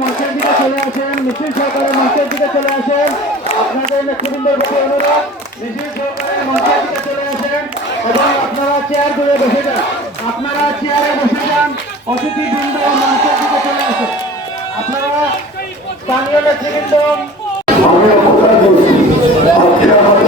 মঞ্চের দিকে চলে আসেন মিছিল সহকারে মঞ্চের দিকে চলে আসেন। আপনাদের নেতৃবৃন্দের প্রতি অনুরোধ মিছিল সহকারে চলে আসেন এবং আপনারা চেয়ার ধরে বসে যান। আপনারা চেয়ারে বসে যান অতিথিবৃন্দ মঞ্চের দিকে চলে আসেন। আপনারা স্থানীয় নেতৃবৃন্দ Halk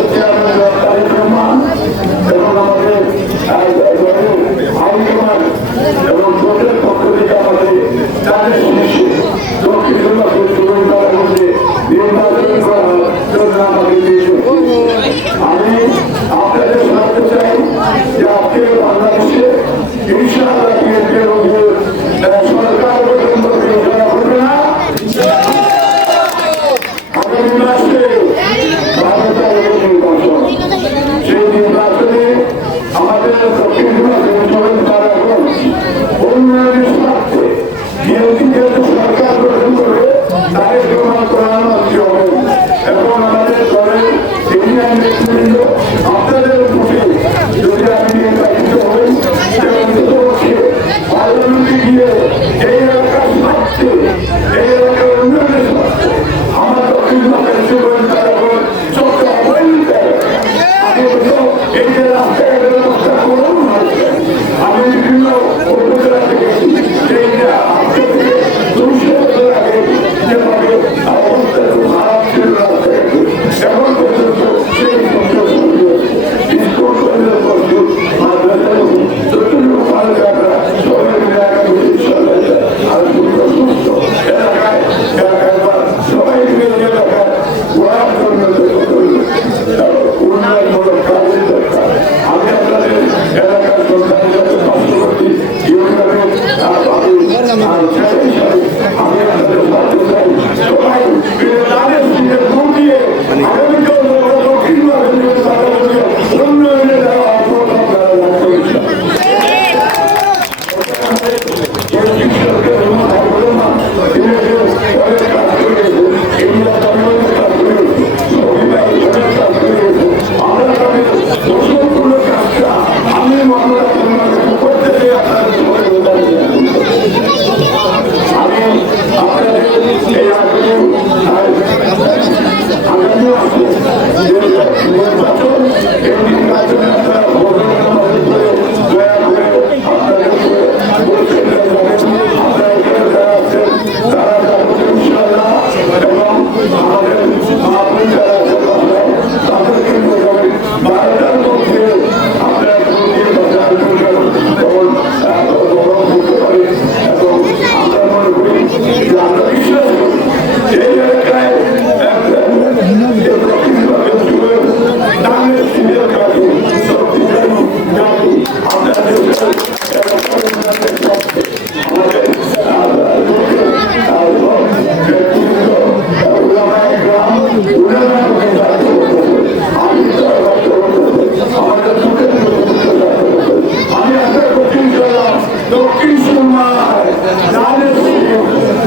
Hallelujah.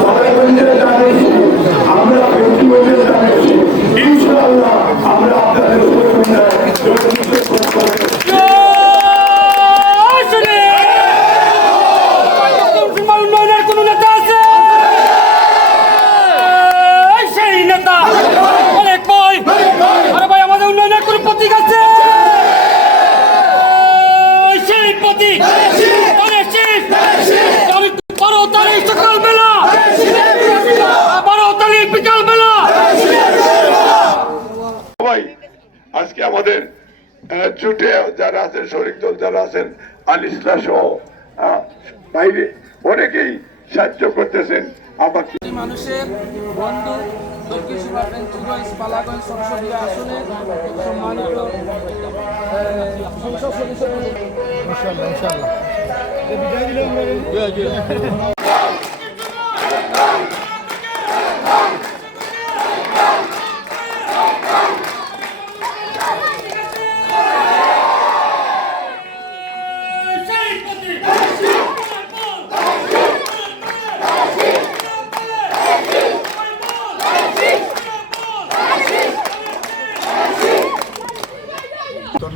ছুটে যারা আছেন শরিক দল যারা আছেন আলিসা সহ বাইরে অনেকেই সাহায্য করতেছেন আবার মানুষের বন্ধু আসনে সংসদ সদস্য।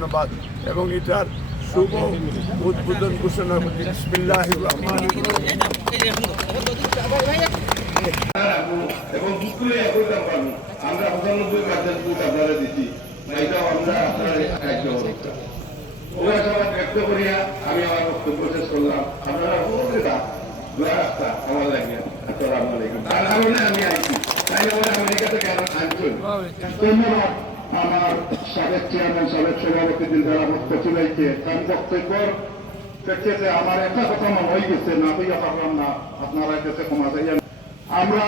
ধন্যবাদ এবং এটার শুভ উদ্বোধন ঘোষণা করছি বিসমিল্লাহ রহমান এবং একই দাম পাবো আমরা পঁচানব্বই আপনারা দিচ্ছি। এটাও আমরা ব্যক্ত করিয়া আমি আমার বক্তব্য শেষ করলাম। আপনারা আমার লাগে। আসসালামু আলাইকুম। তার কারণে আমি আইছি। তাই আমার আমেরিকা থেকে আমার আনছেন ধন্যবাদ। আমার সাবেক চেয়ারম্যান সাবেক সভাপতি দিলদার আহমদ কচিলাইকে তার বক্তব্যর প্রেক্ষিতে আমার একটা কথা মনে হয়ে গেছে না তুই পারলাম না, আপনারা কাছে ক্ষমা চাইয়া আমরা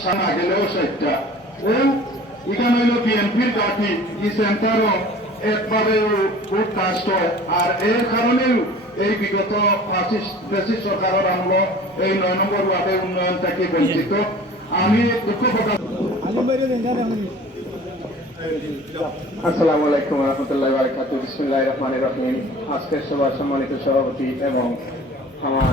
সানা গেলেও সাইটটা। ও, এখানে হইল বিএনপির ঘাটি এই সেন্টারও একবারে খুব হয়। আর এর কারণেও এই বিগত ব্রিটিশ সরকারের আমল, এই নয় নম্বর ওয়ার্ডের উন্নয়ন থেকে বঞ্চিত। আমি দুঃখ প্রকাশ আসসালামু আলাইকুম রহমতুল্লাহ বারকাত। বিসমুল্লাহ রহমান রহিম। আজকের সভা সম্মানিত সভাপতি এবং আমার